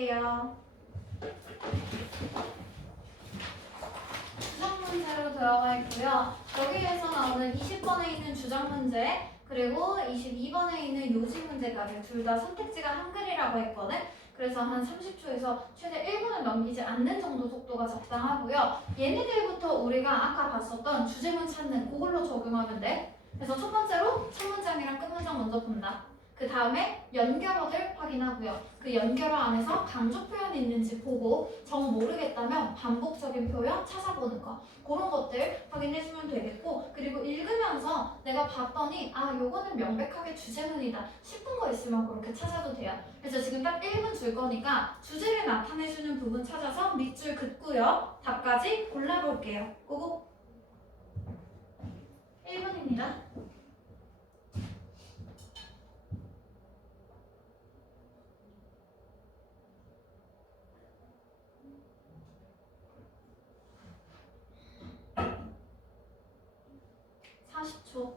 할게요. 주장 문제로 들어가 있고요. 여기에서 나오는 20번에 있는 주장 문제 그리고 22번에 있는 요지 문제까지 둘 다 선택지가 한글이라고 했거든. 그래서 한 30초에서 최대 1분을 넘기지 않는 정도 속도가 적당하고요. 얘네들부터 우리가 아까 봤었던 주제문 찾는 그걸로 적용하면 돼. 그래서 첫 번째로 첫 문장이랑 끝 문장 먼저 본다. 그 다음에 연결어들 확인하고요. 그 연결어 안에서 강조 표현이 있는지 보고 정 모르겠다면 반복적인 표현 찾아보는 거. 그런 것들 확인해주면 되겠고, 그리고 읽으면서 내가 봤더니 아 요거는 명백하게 주제문이다 싶은 거 있으면 그렇게 찾아도 돼요. 그래서 지금 딱 1분 줄 거니까 주제를 나타내주는 부분 찾아서 밑줄 긋고요. 답까지 골라볼게요. 고고. 1분입니다. 초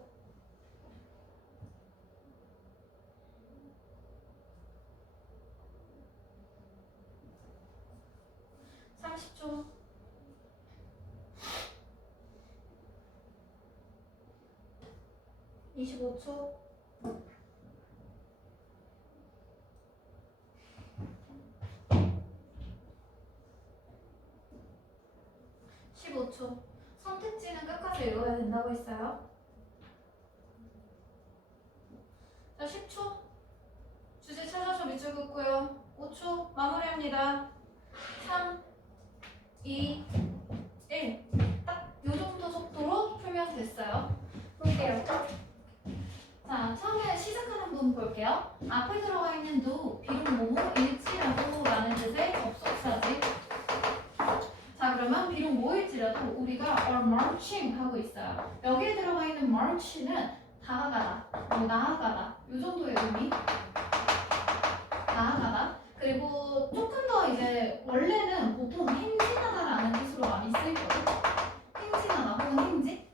30초 25초 15초 선택지는 끝까지 읽어야 된다고 했어요. 자, 10초 주제 찾아서 밑줄 긋고요. 5초 마무리합니다. 3, 2, 1 딱 요정도 속도로 풀면 됐어요. 볼게요. 자, 처음에 시작하는 부분 볼게요. 앞에 들어가 있는 do, 비록 뭐뭐일지라도 라는 뜻의 접속사지. 자, 그러면 비록 뭐일지라도 우리가 are marching 하고 있어요. 여기에 들어가 있는 march는 다가가다, 나아가다 이 정도의 의미. 나아가다. 그리고 조금 더 이제 원래는 보통 행진하다라는 뜻으로 많이 쓰이거든. 행진하다 혹은 행진.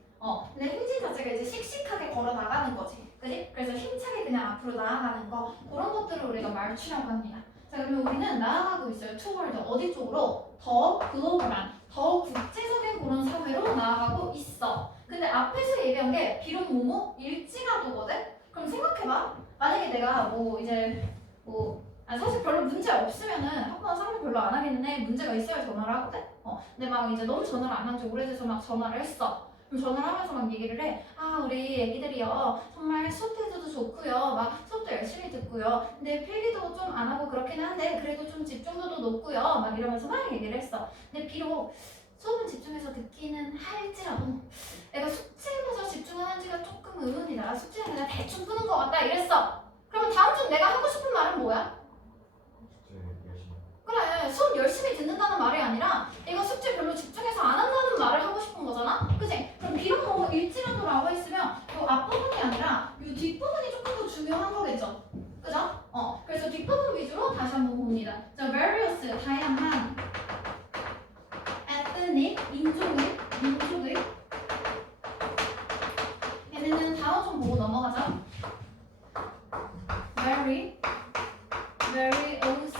근데 행진 자체가 이제 씩씩하게 걸어 나가는 거지, 그지? 그래서 힘차게 그냥 앞으로 나아가는 거 그런 것들을 우리가 말취라고 합니다. 자, 그러면 우리는 나아가고 있어요. toward 어디 쪽으로? 더 글로벌한, 더 국제적인 그런 사회로 나아가고 있어. 근데 앞에서 얘기한 게 비록 뭐뭐 일지라도거든? 그럼 생각해봐. 만약에 내가 사실 별로 문제 없으면은 한번 상담 별로 안 하겠는데 문제가 있어야 전화를 하거든? 근데 막 이제 너무 전화를 안 한 지 오래돼서 막 전화를 했어. 그럼 전화를 하면서 막 얘기를 해. 아, 우리 애기들이요. 정말 수업 태도도 좋고요. 막 수업도 열심히 듣고요. 근데 필기도 좀 안 하고 그렇긴 한데 그래도 좀 집중도도 높고요. 막 이러면서 막 얘기를 했어. 근데 비록 수업은 집중해서 듣기는 할지라도 애가 숙제에서 집중을 하는지가 조금 의문이다. 숙제는 그냥 대충 푸는 것 같다 이랬어. 그러면 다음 주 내가 하고 싶은 말은 뭐야? 그래, 수업 열심히 듣는다는 말이 아니라 얘가 숙제 별로 집중해서 안 한다는 말을 하고 싶은 거잖아? 그치? 그럼 비록 뭐 일지라도 라고 했으면 요 앞부분이 아니라 요 뒷부분이 조금 더 중요한 거겠죠? 그죠? 그래서 뒷부분 위주로 다시 한번 봅니다. 자, various, 다양한 ethnic, 민족의 얘네는 단어 좀 보고 넘어가자. various, variable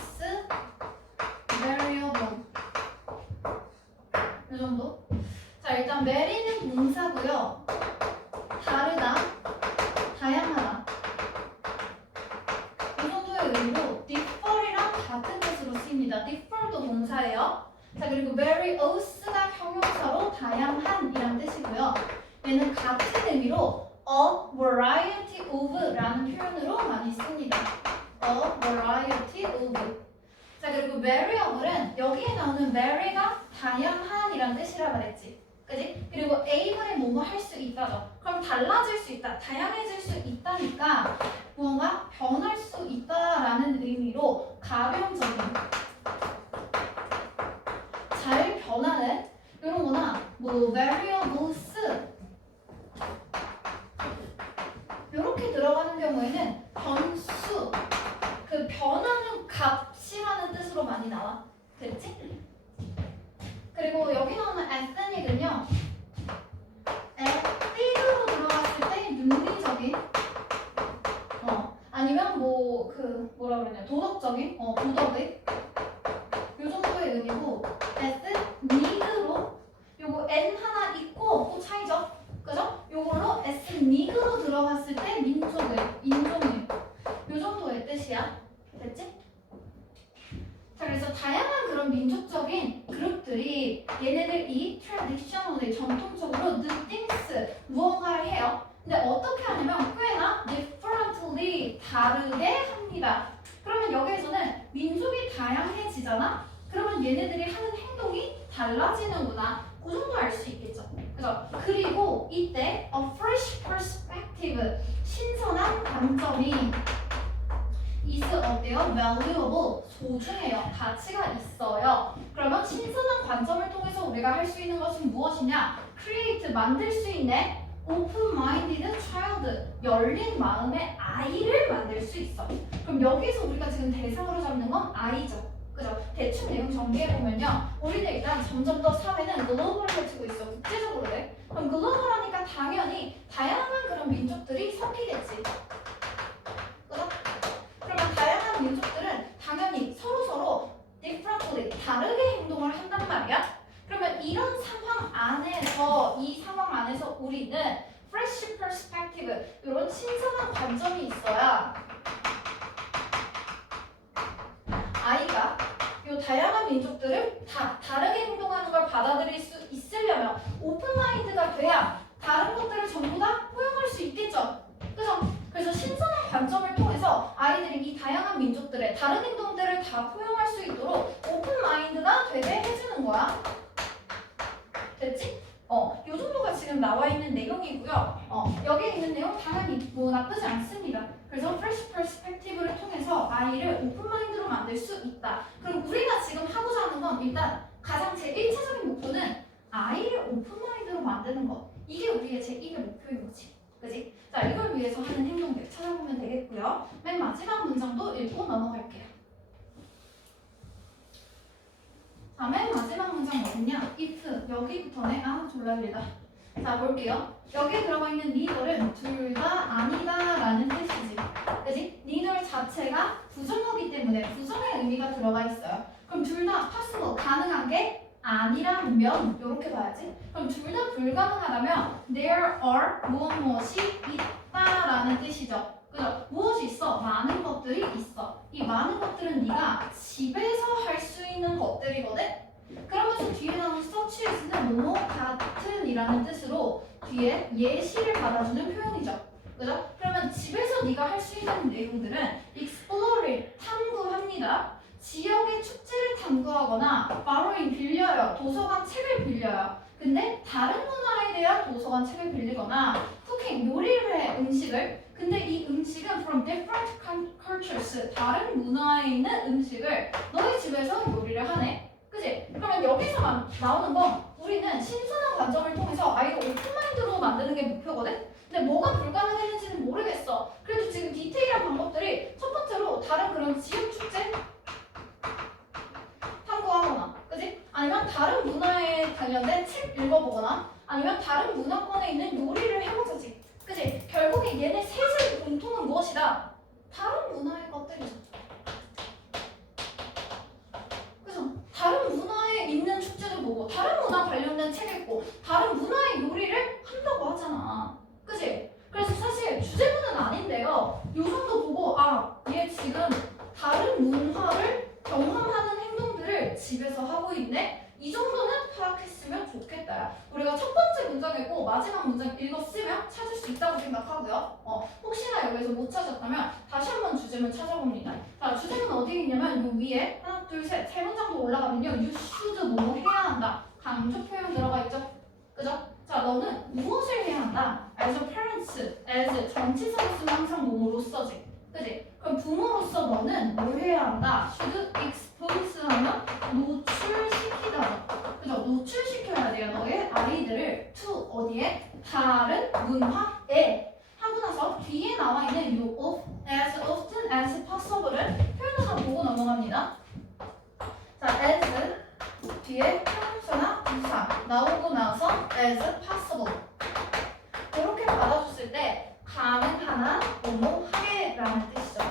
이 정도. 자, 일단 very는 동사고요. 다르다, 다양하다 이 정도의 의미로 differ이랑 같은 뜻으로 쓰입니다. differ도 동사예요. 자, 그리고 various가 형용사로 다양한이란 뜻이고요. 얘는 같은 의미로 a variety of 라는 표현으로 많이 씁니다. a variety of. 자, 그리고 variable은 여기에 나오는 vary가 다양한이란 뜻이라 그랬지. 그지? 그리고 able은 뭐뭐 할 수 있다죠. 그럼 달라질 수 있다, 다양해질 수 있다니까 무언가 변할 수 있다라는 의미로 가변적인, 잘 변하는 이런 거나 뭐 variables 이렇게 들어가는 경우에는 변수, 그 변하는 값이라는 뜻으로 많이 나와. 됐지? 그리고 여기 나오는 ethnic은요, ethnic으로 들어갔을 때 윤리적인, 아니면 뭐라 그러냐, 도덕적인, 도덕의 그래서 다양한 그런 민족적인 그룹들이 얘네들이 traditionally 전통적으로 do things 무언가를 해요. 근데 어떻게 하냐면 꽤나 differently 다르게 합니다. 그러면 여기에서는 민족이 다양해지잖아? 그러면 얘네들이 하는 행동이 달라지는구나. 그 정도 알 수 있겠죠. 그래서 그리고 이때 a fresh perspective 신선한 관점이 is 어때요? valuable 소중해요. 가치가 있어요. 그러면 신선한 관점을 통해서 우리가 할 수 있는 것은 무엇이냐? create 만들 수 있는 open-minded child 열린 마음의 아이를 만들 수 있어. 그럼 여기서 우리가 지금 대상으로 잡는 건 아이죠. 그죠? 대충 내용 정리해보면요. 우리는 일단 점점 더 사회는 글로벌해지고 있어. 국제적으로 돼. 그럼 글로벌하니까 당연히 다양한 그런 민족들이 섞이겠지. 그죠? 그러면 다양한 민족들은 당연히 서로서로 differently 다르게 행동을 한단 말이야. 그러면 이런 상황 안에서 이 상황 안에서 우리는 fresh perspective 이런 신선한 관점이 있어야 아이가 이 다양한 민족들을 다 다르게 행동하는 걸 받아들일 수 있으려면 오픈 마인드가 돼야 다른 것들을 전부 다 포용할 수 있겠죠. 그죠? 그래서 신선한 관점을 통해서 아이들이 이 다양한 민족들의 다른 행동들을 다 포용할 수 있도록 오픈 마인드가 되게 해주는 거야. 됐지? 요 정도가 지금 나와 있는 내용이고요. 여기에 있는 내용 당연히 뭐 나쁘지 않습니다. 그래서 fresh perspective를 통해서 아이를 오픈 마인드로 만들 수 있다. 그럼 우리가 지금 하고자 하는 건 일단 가장 제 1차적인 목표는 아이를 오픈 마인드로 만드는 것. 이게 우리의 제 1의 목표인 거지. 그지? 자, 이걸 위해서 하는 행동들 찾아보면 되겠고요. 맨 마지막 문장도 읽고 넘어갈게요. 자, 맨 마지막 문장 어딨냐? if 여기부터네. 아, 졸라 길다. 자, 볼게요. 여기에 들어가 있는 neither는 둘 다 아니다 라는 뜻이지. 그지? neither 자체가 부정어기 때문에 부정의 의미가 들어가 있어요. 그럼 둘 다 possible 가능한 게 아니라면 이렇게 봐야지. 그럼 둘 다 불가능하다면 there are 무엇이 있다라는 뜻이죠. 그죠? 무엇이 있어? 많은 것들이 있어. 이 많은 것들은 네가 집에서 할 수 있는 것들이거든? 그러면서 뒤에 나오는 such는 뭐뭐 같은 이라는 뜻으로 뒤에 예시를 받아주는 표현이죠. 그죠? 그러면 집에서 네가 할 수 있는 내용들은 explore, 탐구합니다. 지역의 축제를 탐구하거나 borrowing, 빌려요. 도서관 책을 빌려요. 근데 다른 문화에 대한 도서관 책을 빌리거나 cooking, 요리를 해, 음식을. 근데 이 음식은 from different cultures, 다른 문화에 있는 음식을 너희 집에서 요리를 하네. 그치? 그러면 여기서 나오는 건 우리는 신선한 관점을 통해서 아이를 오픈마인드로 만드는 게 목표거든? 근데 뭐가 불가능했는지는 모르겠어. 그래도 지금 디테일한 방법들이 첫 번째로 다른 그런 지역 축제 탐구하거나, 그치? 아니면 다른 문화에 관련된 책 읽어보거나, 아니면 다른 문화권에 있는 요리를 해보자지. 그치? 결국에 얘네 셋의 공통은 무엇이다? 다른 문화의 것들이죠. 그죠? 다른 문화에 있는 축제도 보고, 다른 문화 관련된 책 읽고, 다른 문화의 요리를 한다고 하잖아. 그치? 그래서 사실 주제문은 아닌데요. 요 정도 보고, 아, 얘 지금 다른 문화를 경험하는 행동들을 집에서 하고 있네? 이 정도는 파악했으면 좋겠다. 우리가 첫 번째 문장 읽고 마지막 문장 읽었으면 찾을 수 있다고 생각하고요. 혹시나 여기서 못 찾았다면 다시 한번 주제문 찾아봅니다. 자, 주제문 어디 있냐면 요 위에 하나, 둘, 셋, 세 문장도 올라가면요. You should 뭐뭐 해야 한다. 강조 표현 들어가 있죠? 그죠? 자, 너는 무엇을 해야 한다? As a parents, as 전치사로 쓰면 항상 뭐뭐로서지. 그지? 그럼 부모로서 너는 뭘 해야 한다? should expose 하면 노출시키다. 그죠? 노출시켜야 돼요. 너의 아이들을 to 어디에? 다른 문화에. 하고 나서 뒤에 나와 있는 요 as often as possible을 표현하나 보고 넘어갑니다. 자, as 뒤에 형용사나 부사 나오고 나서 as possible 이렇게 받아줬을 때 가능한 뭐뭐하게라는 뜻이죠.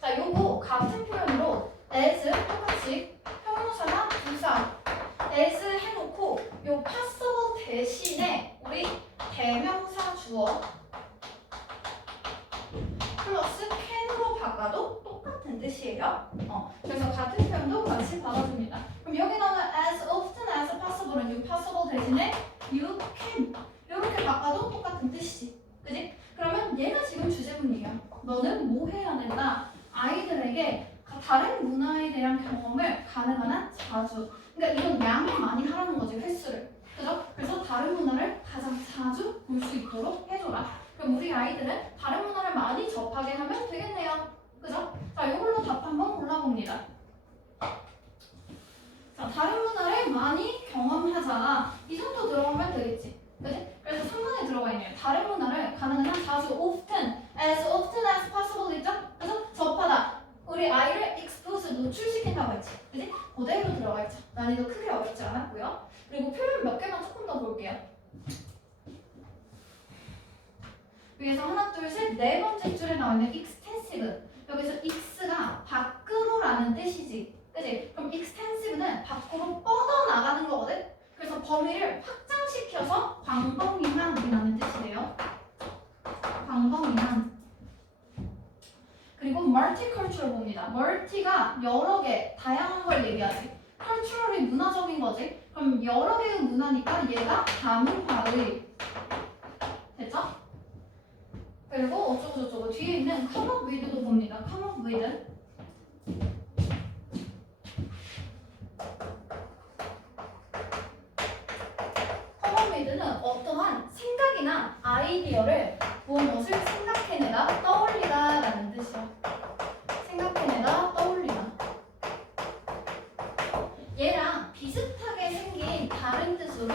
자, 요거 같은 표현으로 as 똑같이 형용사나 부사 as 해놓고 요 possible 대신에 우리 대명사 주어 플러스 can으로 바꿔도 똑같은 똑같은 뜻이에요. 그래서 같은 표현도 같이 받아줍니다. 그럼 여기 나오는 as often as possible은 you possible 대신에 you can 이렇게 바꿔도 똑같은 뜻이지. 그지? 그러면 얘가 지금 주제문이에요. 너는 뭐 해야 된다? 아이들에게 다른 문화에 대한 경험을 가능한 한 자주. 그러니까 이건 양을 많이 하라는 거지, 횟수를. 그죠? 그래서 다른 문화를 가장 자주 볼 수 있도록 해줘라. 그럼 우리 아이들은 다른 문화를 많이 접하게 하면 되겠네요. 그죠? 자, 이걸로 답 한번 골라봅니다. 자, 다른 문화를 많이 경험하자. 이 정도 들어가면 되겠지. 그지? 그래서 3번에 들어가 있네요. 다른 문화를 가능한 한 자주, often as possible 있죠? 그래서 접하다. 우리 아이를 expose, 노출시킨다고 했지. 그지? 그대로 들어가 있죠. 난이도 크게 어렵지 않았고요. 그리고 표현 몇 개만 조금 더 볼게요. 여기서 하나, 둘, 셋, 네 번째 줄에 나와 있는 extensive. 여기서 ex가 밖으로라는 뜻이지. 그지? 그럼 extensive는 밖으로 뻗어나가는 거거든? 그래서 범위를 확장시켜서 광범위한이라는 뜻이래요. 광범위한. 그리고 multicultural 봅니다. multi가 여러 개, 다양한 걸 얘기하지. cultural이 문화적인 거지. 그럼 여러 개의 문화니까 얘가 다문화의. 됐죠? 그리고 어쩌고저쩌고 뒤에 있는 come up with도 봅니다. come up with. come up with는 어떠한 생각이나 아이디어를 무엇을 생각해내다, 떠올리다 라는 뜻이야. 생각해내다, 떠올리다. 얘랑 비슷하게 생긴 다른 뜻으로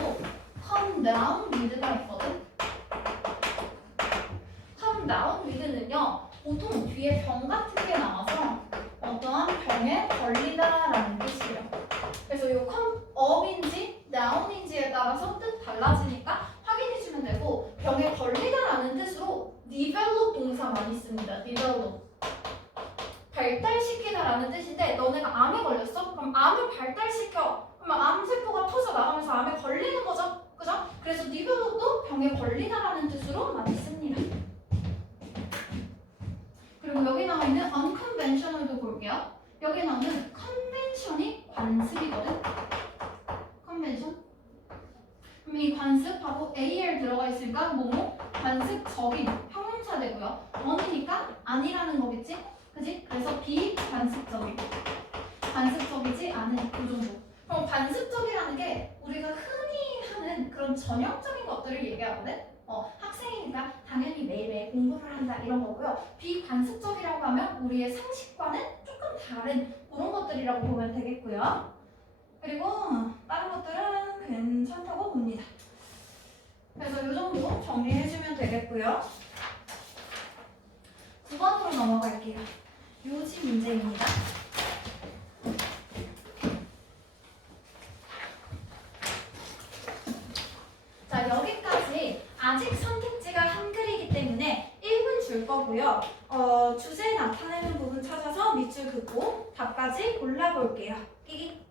come down with가 있거든. come down with는요, 보통 뒤에 병 같은 게 나와서 어떠한 병에 걸리다 라는 뜻이에요. 그래서 이 come up인지 down인지에 따라서 뜻 달라지니까 확인해주면 되고, 병에 걸리다라는 뜻으로 develop 동사 많이 씁니다. develop. 발달시키다라는 뜻인데, 너네가 암에 걸렸어? 그럼 암을 발달시켜. 그러면 암세포가 터져 나가면서 암에 걸리는 거죠. 그죠? 그래서 develop도 병에 걸리다라는 뜻으로 많이 씁니다. 그리고 여기 나와 있는 unconventional도 볼게요. 여기 나오는 convention이 관습이거든. convention. 그럼 이 관습하고 AR 들어가 있으니까 뭐뭐? 관습적인 형용사 되고요. on이니까 아니라는 거겠지? 그지? 그래서 비관습적인. 관습적이지 않은 이 정도. 그럼 관습적이라는 게 우리가 흔히 하는 그런 전형적인 것들을 얘기하거든? 학생이니까 당연히 매일매일 공부를 한다 이런 거고요. 비관습적이라고 하면 우리의 상식과는 조금 다른 그런 것들이라고 보면 되겠고요. 그리고 다른 것들은 괜찮다고 봅니다. 그래서 이 정도 정리해주면 되겠고요. 9번으로 넘어갈게요. 요지 문제입니다. 자, 여기까지 아직 선택지가 한글이기 때문에 1분 줄 거고요. 주제 나타내는 부분 찾아서 밑줄 긋고 답까지 골라볼게요. 끼기.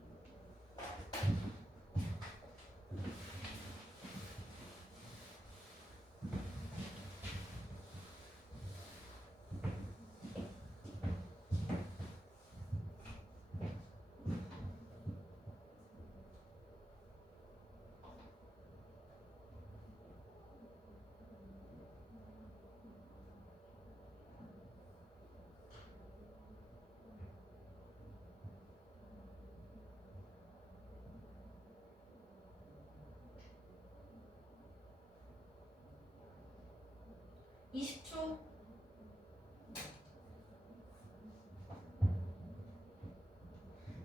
(20초)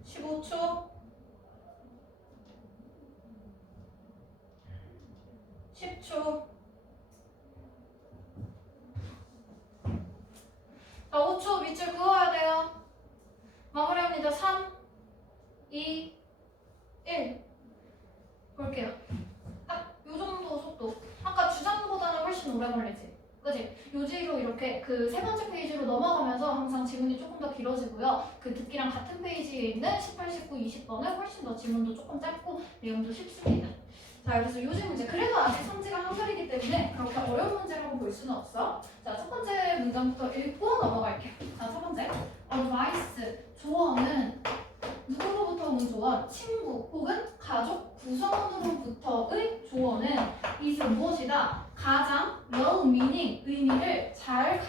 15초 10초. 자, 5초 밑줄 그어야 돼요. 마무리합니다. 3 2 1 볼게요. 딱 요정도 속도. 아까 주장보다는 훨씬 오래 걸리지. 그치? 요지로 이렇게 그 세 번째 페이지로 넘어가면서 항상 지문이 조금 더 길어지고요. 그 듣기랑 같은 페이지에 있는 18, 19, 20번은 훨씬 더 지문도 조금 짧고 내용도 쉽습니다. 자, 그래서 요지 문제. 그래도 아직 성지가 한글이기 때문에 그렇게 어려운 문제라고 볼 수는 없어. 자, 첫 번째 문장부터 읽고 넘어갈게요. 자, 첫 번째. Advice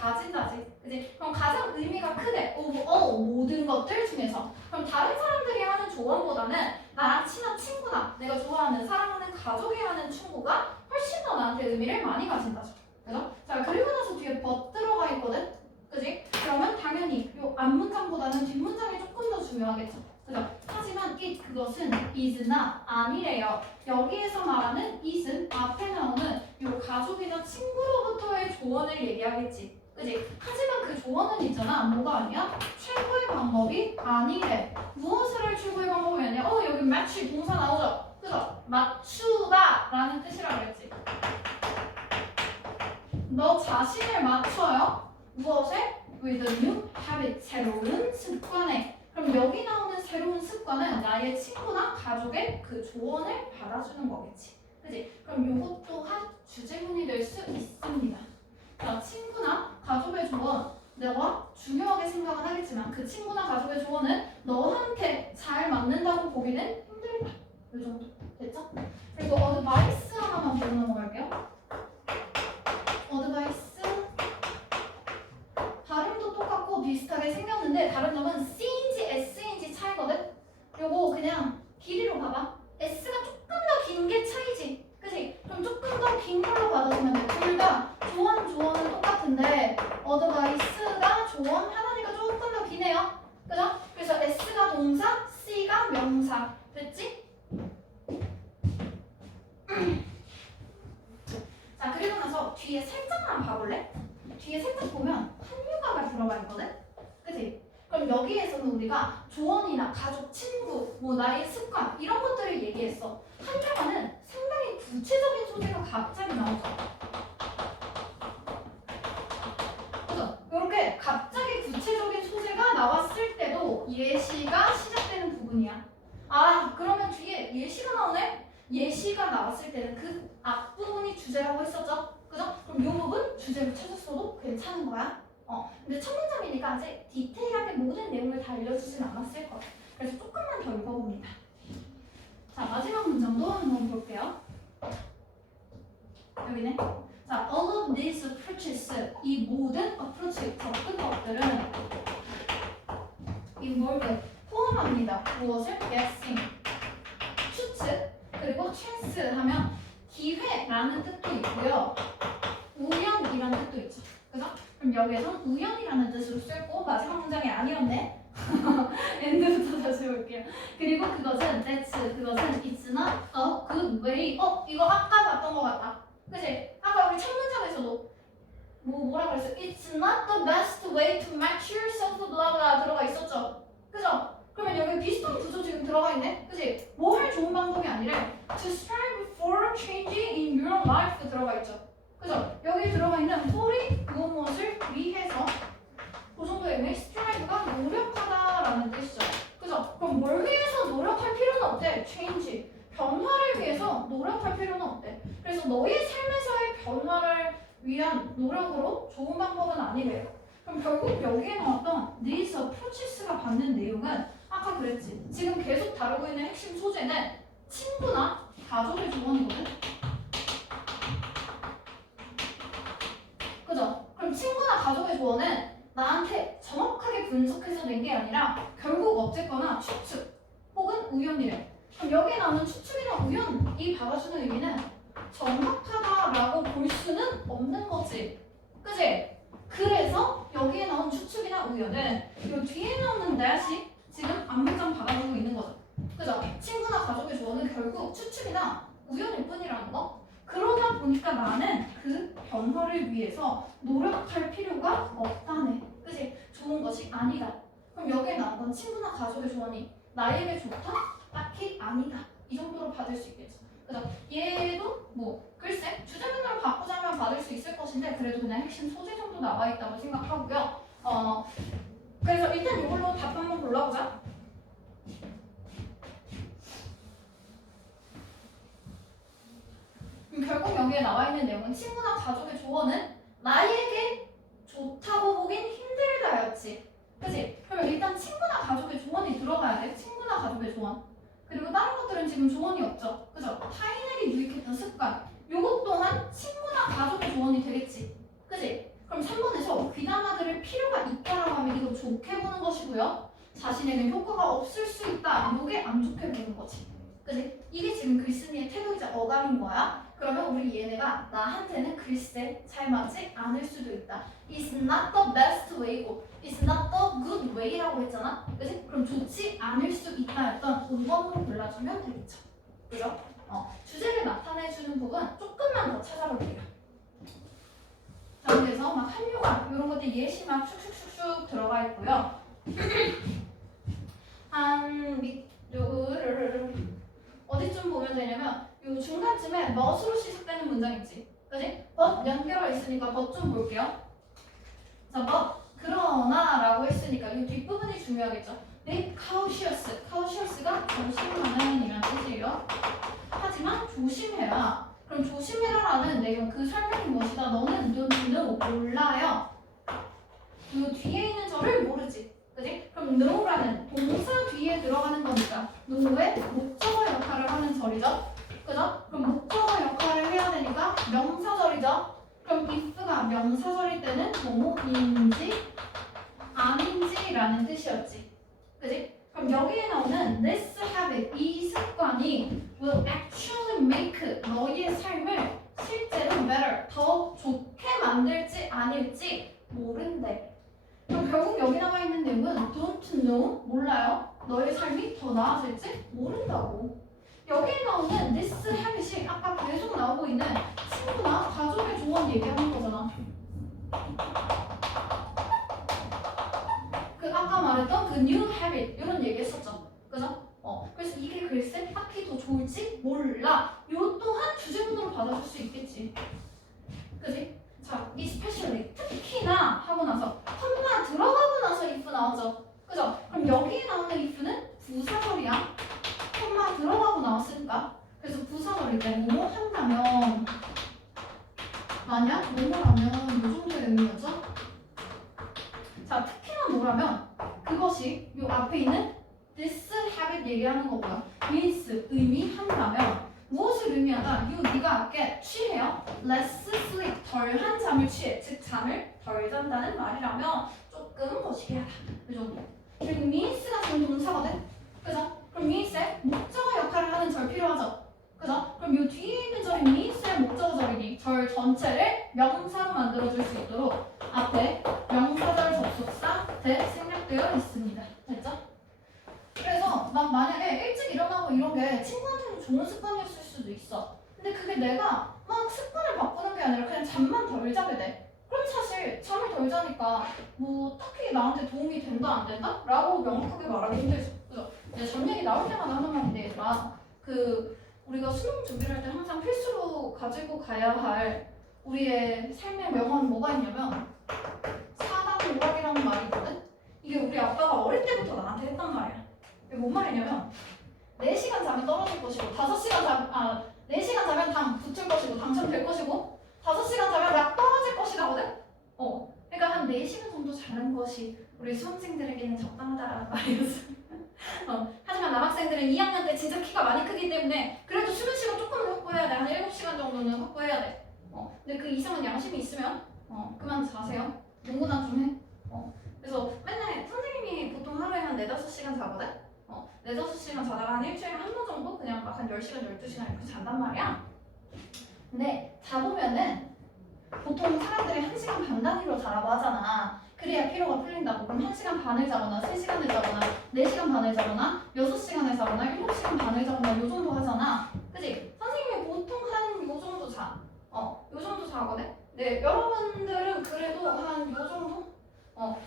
가진다지. 그지? 그럼 가장 의미가 크대. 모든 것들 중에서. 그럼 다른 사람들이 하는 조언보다는 나랑 친한 친구나 내가 좋아하는 사랑하는 가족이 하는 충고가 훨씬 더 나한테 의미를 많이 가진다죠. 그죠? 자, 그리고 나서 뒤에 but 들어가 있거든? 그지? 그러면 당연히 요 앞문장보다는 뒷문장이 조금 더 중요하겠죠. 그죠? 하지만 it 그것은 is not 아니래요. 여기에서 말하는 is은 앞에 나오는 요 가족이나 친구로부터의 조언을 얘기하겠지. 그지? 하지만 그 조언은 있잖아. 뭐가 아니야? 최고의 방법이 아니래. 무엇을 할 최고의 방법이 아니야? 여기 match 동사 나오죠? 그죠? 맞추다 라는 뜻이라고 했지. 너 자신을 맞춰요. 무엇에? with a new habit 새로운 습관에. 그럼 여기 나오는 새로운 습관은 나의 친구나 가족의 그 조언을 받아주는 거겠지. 그지? 그럼 요것 또한 주제문이 될 수 있습니다. 자, 친구나 가족의 조언. 내가 중요하게 생각은 하겠지만 그 친구나 가족의 조언은 너한테 잘 맞는다고 보기는 힘들다. 이 정도. 됐죠? 그리고 어드바이스 하나만 보고 넘어갈게요. 어드바이스. 발음도 똑같고 비슷하게 생겼는데 다른 점은 C인지 S인지 차이거든? 요거 그냥 길이로 봐봐. S가 조금 더 긴 게 차이지. 그치? 그럼 조금 더 긴 걸로 받아주면 돼. 둘 다 조언은 똑같은데 어드바이스가 조언 하나니까 조금 더 기네요. 그죠? 그래서 S가 동사, C가 명사. 됐지? 자, 그리고 나서 뒤에 살짝만 봐볼래? 뒤에 살짝 보면 한유가가 들어가 있거든? 그치? 그럼 여기에서는 우리가 조언이나 가족, 친구, 뭐 나의 습관 이런 것들을 얘기했어. 한유가는 상당히 구체적인 소재가 갑자기 나오죠. 그죠? 이렇게 갑자기 구체적인 소재가 나왔을 때도 예시가 시작되는 부분이야. 그러면 뒤에 예시가 나오네? 예시가 나왔을 때는 그 앞부분이 주제라고 했었죠? 그죠? 그럼 이 부분 주제로 찾았어도 괜찮은 거야. 근데 첫 문장이니까 아직 디테일하게 모든 내용을 다 알려주진 않았을 거야. 그래서 조금만 더 읽어봅니다. 자, 마지막 문장도 한번 볼게요. 여기네. 자, all of these approaches, 이 모든 approach, 접근법들은 involve, 포함합니다. 무엇을? guessing, 추측, 그리고 chance 하면 기회라는 뜻도 있고요. 우연이라는 뜻도 있죠. 그죠? 그럼 여기에선 우연이라는 뜻으로 쓸고 마지막 문장이 아니었네. 엔드부터 다시 볼게요. 그리고 그것은 그것은 it's not a good way. 이거 아까 봤던 것 같다. 그치? 아까 우리 첫 문장에서도 뭐라 그랬어? It's not the best way to match yourself blah blah 들어가 있었죠. 그죠? 그러면 여기 비슷한 구조 지금 들어가 있네? 그치? 뭐 할 좋은 방법이 아니래. To strive for change in your life 들어가 있죠. 그죠? 여기 들어가 있는 for이 무엇을 위해서 그 정도의 의미 strive가 노력하다라는 뜻이죠. 그죠? 그럼 뭘 위해서 노력할 필요는 없대. change. 변화를 위해서 노력할 필요는 없대. 그래서 너의 삶에서의 변화를 위한 노력으로 좋은 방법은 아니래요. 그럼 결국 여기에 나왔던 these approaches가 받는 내용은 아까 그랬지. 지금 계속 다루고 있는 핵심 소재는 친구나 가족의 조언이거든. 그죠? 그럼 친구나 가족의 조언은 나한테 정확하게 분석해서 낸 게 아니라 결국 어쨌거나 추측 혹은 우연이래. 그럼 여기에 나오는 추측이나 우연이 받아주는 의미는 정확하다라고 볼 수는 없는 거지. 그지? 그래서 여기에 나온 추측이나 우연은 이 뒤에 나오는 that이 지금 앞문장 받아주고 있는 거죠. 그죠? 친구나 가족의 조언은 결국 추측이나 우연일 뿐이라는 거. 그러다 보니까 나는 그 변화를 위해서 노력할 필요가 없다네. 그치? 좋은 것이 아니다. 그럼 여기에 나온 건 친구나 가족의 조언이 나에게 좋다? 딱히 아니다. 이 정도로 받을 수 있겠죠. 그죠? 얘도 뭐 글쎄 주제문으로 바꾸자면 받을 수 있을 것인데 그래도 그냥 핵심 소재 정도 나와 있다고 생각하고요. 그래서 일단 이걸로 답 한번 골라보자. 결국 여기에 나와 있는 내용은 친구나 가족의 조언은 나에게 좋다고 보긴 힘들다였지. 그치? 그럼 일단 친구나 가족의 조언이 들어가야 돼. 친구나 가족의 조언. 그리고 다른 것들은 지금 조언이 없죠. 그죠? 타인에게 유익했던 습관. 요것 또한 친구나 가족의 조언이 되겠지. 그치? 그럼 3번에서 좋게 보는 것이고요. 자신에겐 효과가 없을 수 있다. 이게 안 좋게 보는 거지. 그지? 이게 지금 글쓴이의 태도이자 어감인 거야. 그러면 우리 얘네가 나한테는 글쎄 잘 맞지 않을 수도 있다. It's not the best way고 It's not the good way라고 했잖아. 그지? 그럼 좋지 않을 수 있다 했던 5번으로 골라주면 되겠죠. 그죠? 주제를 나타내주는 부분 조금만 더 찾아볼게요. 자, 그래서 막 한유가 이런 것들 예시 막 슉슉슉슉 들어가 있고요. 어디쯤 보면 되냐면 요 중간쯤에 멋으로 시작되는 문장 있지. 그지? but 연결어 있으니까 but 좀 볼게요. 자, but 그러나 라고 했으니까 이 뒷부분이 중요하겠죠. be cautious. cautious가 조심하는 이란 뜻이에요. 하지만 조심해라. 그럼 조심해라라는 내용 그 설명이 무엇이다? 너는 don't know 몰라요. 그 뒤에 있는 저를 모르지. 그지? 그럼 know라는 동사 뒤에 들어가는 거니까 know의 목적어 역할을 하는 절이죠. 그죠? 그럼 목적어 역할을 해야 되니까 명사절이죠. 그럼 if가 명사절일 때는 뭐뭐인지 아닌지라는 뜻이었지. 그지? 그럼 여기에 나오는 this habit, 이 습관이 will actually make 너희의 삶을 실제로 better, 더 좋게 만들지 아닐지 모른대. 그럼 결국 여기 나와 있는 내용은 don't know, 몰라요. 너의 삶이 더 나아질지 모른다고. 여기에 나오는 this habit이 아까 계속 나오고 있는 친구나 가족의 조언 얘기하는 거잖아. 그 아까 말했던 그 new habit 이런 얘기 했었죠. 그죠? 그래서 이게 글쎄 딱히 더 좋을지 몰라. 요 또한 주제문으로 받아줄 수 있겠지. 그지? 자, especially 특히나 하고 나서 컴마 들어가고 나서 if 나오죠. 그죠? 그럼 여기에 나오는 if는 부사절이야. 컴마 들어가고 나왔으니까. 그래서 부사절일 때 뭐뭐 한다면 만약 뭐뭐라면 요 정도의 의미였죠? 자, 특히나 뭐라면 그것이 요 앞에 있는 this habit 얘기하는 거고요. means 의미한다면 무엇을 의미하다? 네가 get 취해요. less sleep 덜한 잠을 취해. 즉 잠을 덜 잔다는 말이라면 조금 거시기 하다. 이 정도. 그리고 means가 지금 동사거든. 그죠? 그럼 means의 목적어 역할을 하는 절 필요하죠. 그죠? 그럼 이 뒤에 있는 절이 means의 목적어 절이니 절 전체를 명사로 만들어줄 수 있도록 앞에 명사절 접속사 대 생략되어 있습니다. 됐죠? 그래서 막 만약에 일찍 일어나고 이런 게 친구한테는 좋은 습관이었을 수도 있어. 근데 그게 내가 막 습관을 바꾸는 게 아니라 그냥 잠만 덜 자게 돼. 그럼 사실 잠을 덜 자니까 뭐 딱히 나한테 도움이 된다 안 된다? 라고 명확하게 말하기 힘들죠. 그죠? 전 얘기 나올 때마다 하는 말인데 얘들아, 우리가 수능 준비를 할 때 항상 필수로 가지고 가야 할 우리의 삶의 명언은 뭐가 있냐면 사당오락이라는 말이 있거든? 이게 우리 아빠가 어릴 때부터 나한테 했단 말이야. 이게 뭔 말이냐면 4시간 자면 떨어질 것이고 4시간 자면 당 붙을 것이고 당첨될 것이고 5시간 자면 락 떨어질 것이라거든? 그러니까 한 4시간 정도 자는 것이 우리 수험생들에게는 적당하다라는 말이었어. 하지만 남학생들은 2학년 때 진짜 키가 많이 크기 때문에 그래도 수면 시간 조금은 확보해야 돼. 한 7시간 정도는 확보해야 돼. 근데 그 이상은 양심이 있으면 그만 자세요. 농구나 좀 해. 그래서 맨날 선생님이 보통 하루에 한 4-5시간 자거든? 4-5시간 자다가 한 일주일에 한 번 정도 그냥 막 한 10시간, 12시간 이렇게 잔단 말이야. 근데 자보면은 보통 사람들이 1시간 반 단위로 자라고 하잖아. 그래야 피로가 풀린다고. 그럼 1시간 반을 자거나 3시간을 자거나 4시간 반을 자거나 6시간을 자거나 7시간 반을 자거나 요 정도 하잖아. 그치? 선생님이 보통 한 요 정도 자. 요 정도 자거든? 네, 여러분들은 그래도 한 요 정도?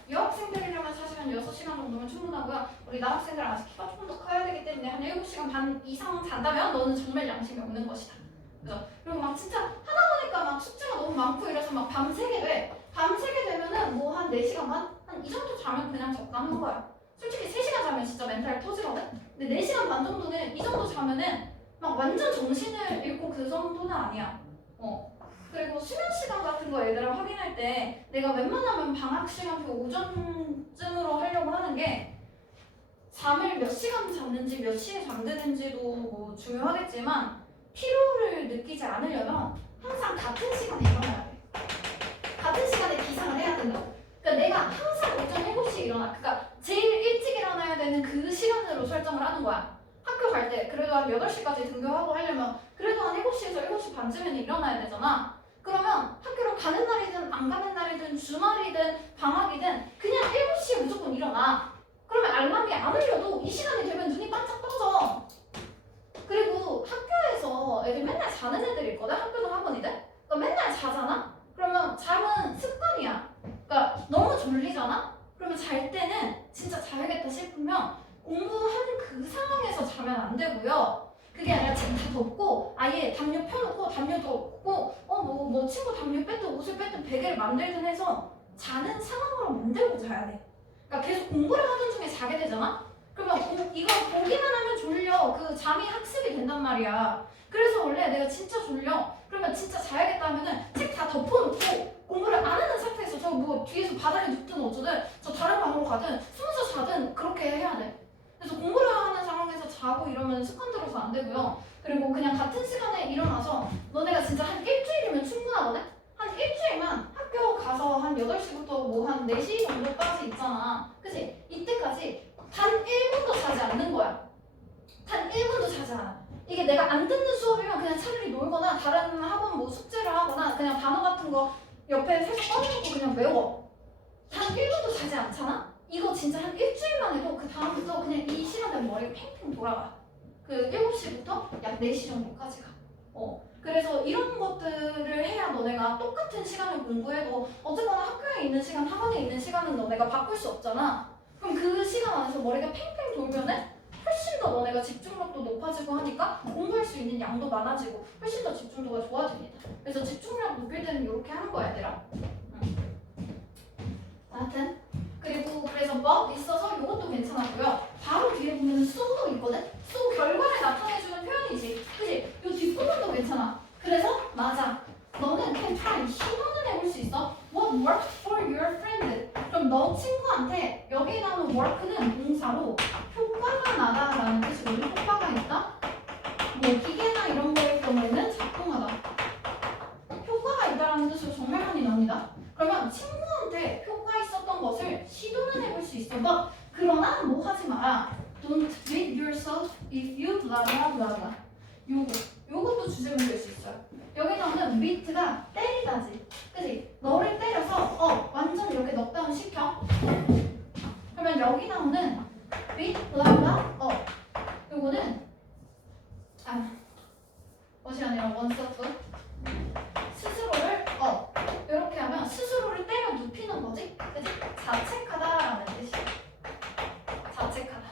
여학생들이라면 사실 한 6시간 정도면 충분하고요. 우리 남학생들은 아직 키가 조금 더 커야 되기 때문에 한 7시간 반 이상 잔다면 너는 정말 양심이 없는 것이다. 그죠? 그리고 막 진짜 하다 보니까 막 숙제가 너무 많고 이래서 막 밤새게 돼. 밤새게 되면은 뭐 한 4시간 반? 한 이 정도 자면 그냥 적당한 거야. 솔직히 3시간 자면 진짜 멘탈 터지거든? 근데 4시간 반 정도는 이 정도 자면은 막 완전 정신을 잃고 그 정도는 아니야. 그리고 수면 시간 같은 거 얘들아 확인할 때 내가 웬만하면 방학 시간표 오전쯤으로 하려고 하는 게 잠을 몇 시간 잤는지 몇 시에 잠드는지도 뭐 중요하겠지만 피로를 느끼지 않으려면 항상 같은 시간에 일어나야 돼. 같은 시간에 기상을 해야 된다고. 그러니까 내가 항상 오전 7시에 일어나. 일어나. 그러니까 제일 일찍 일어나야 되는 그 시간으로 설정을 하는 거야. 학교 갈 때 그래도 한 8시까지 등교하고 하려면 그래도 한 7시에서 7시 반쯤에는 일어나야 되잖아. 그러면 학교를 가는 날이든 안 가는 날이든 주말이든 방학이든 그냥 7시에 무조건 일어나. 그러면 알람이 안 울려도 이 시간이 되면 눈이 반짝 떠져. 그리고 학교에서 애들 맨날 자는 애들이 있거든. 학교든 학원이든. 그러니까 맨날 자잖아. 그러면 잠은 습관이야. 그러니까 너무 졸리잖아. 그러면 잘 때는 진짜 자야겠다 싶으면 공부하는 그 상황에서 자면 안 되고요. 그게 아니라 지금 다 덥고 아예 담요 펴놓고 담요도 없고 뭐 친구 담요 뺐든 옷을 뺐든 베개를 만들든 해서 자는 상황으로 만들고 자야 돼. 그러니까 계속 공부를 하던 중에 자게 되잖아. 그러면 이거 보기만 하면 졸려. 그 잠이 학습이 된단 말이야. 그래서 원래 내가 진짜 졸려. 그러면 진짜 자야겠다 하면은 책 다 덮어놓고 공부를 안 하는 상태에서 저 뭐 뒤에서 바닥에 눕든 어쩌든 저 다른 방으로 가든 숨어서 자든 그렇게 해야 돼. 그래서 공부를 하는 상황에서 자고 이러면 습관 들어서 안 되고요. 그리고 그냥 같은 시간에 일어나서 너네가 진짜 한 일주일이면 충분하거든? 한 일주일만 학교 가서 한 8시부터 뭐 한 4시 정도까지 있잖아. 그치? 이때까지 단 1분도 자지 않는 거야. 단 1분도 자지 않아. 이게 내가 안 듣는 수업이면 그냥 차라리 놀거나 다른 학원 뭐 숙제를 하거나 그냥 단어 같은 거 옆에 살짝 꺼내놓고 그냥 외워. 단 1분도 자지 않잖아? 이거 진짜 한 일주일만 해도 그 다음부터 그냥 이 시간에 머리가 팽팽 돌아가. 그 7시부터 약 4시 정도까지 가. 그래서 이런 것들을 해야 너네가 똑같은 시간을 공부해도 어쨌거나 학교에 있는 시간, 학원에 있는 시간은 너네가 바꿀 수 없잖아. 그럼 그 시간 안에서 머리가 팽팽 돌면은 훨씬 더 너네가 집중력도 높아지고 하니까 공부할 수 있는 양도 많아지고 훨씬 더 집중도가 좋아집니다. 그래서 집중력 높일 때는 이렇게 하는 거야, 얘들아. 하여튼 그리고 그래서 뭐 있어서 이것도 괜찮았고요. 바로 뒤에 보면 so도 있거든? so 결과를 나타내주는 표현이지. 그치? 이 뒷부분도 괜찮아. 그래서 맞아. 너는 can try. 시도는 해볼 수 있어. What worked for your friend? 그럼 너 친구한테 여기 나오는 work는 동사로 효과가 나다라는 뜻이거든. 효과가 있다. 뭐 기계나 이런 거의 경우에는 작동하다. 효과가 있다라는 뜻으로 정말 많이 나옵니다. 그러면 친구한테 효과 있었던 것을 시도는 해볼 수 있어. 그러나 뭐 하지 마라. Don't beat yourself if you blah blah blah blah. 요것도 주제 문제일 수 있어요. 여기 나오는 beat가 때리다지. 그치? 너를 때려서 완전 이렇게 넉다운 시켜. 그러면 여기 나오는 beat blah blah 요거는 것이 아니라 원서프. 스스로를 이렇게 하면 스스로를 때려 눕히는 거지? 그치? 자책하다라는 뜻이야. 자책하다.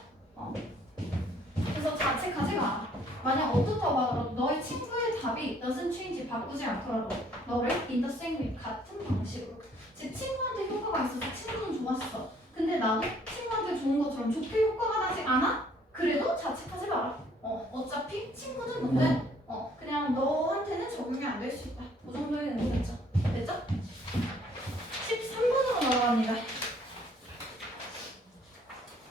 그래서 자책하지 마. 만약 어떻다고 하더라도 너의 친구의 답이 doesn't change 바꾸지 않더라도 너를 in the same way 같은 방식으로. 즉 친구한테 효과가 있어서 친구는 좋았어. 근데 나도 친구한테 좋은 것처럼 좋게 효과가 나지 않아? 그래도 자책하지 마라. 어차피 친구는 뭔데? 그냥 너한테는 적용이 안 될 수 있다. 그 정도의 의미겠죠. 됐죠? 13번으로 넘어갑니다.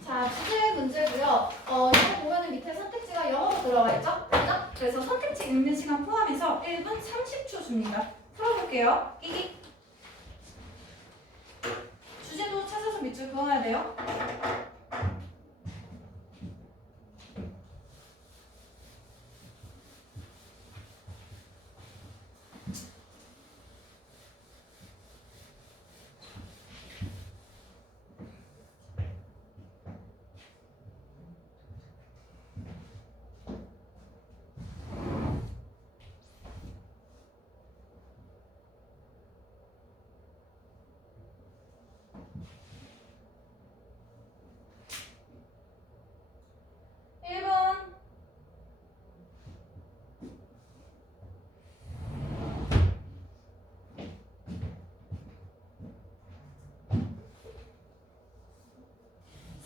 자, 주제 문제고요. 이거 보면은 밑에 선택지가 영어로 들어가 있죠? 그죠? 그래서 선택지 읽는 시간 포함해서 1분 30초 줍니다. 풀어볼게요. 끼기. 주제도 찾아서 밑줄 그어야 돼요.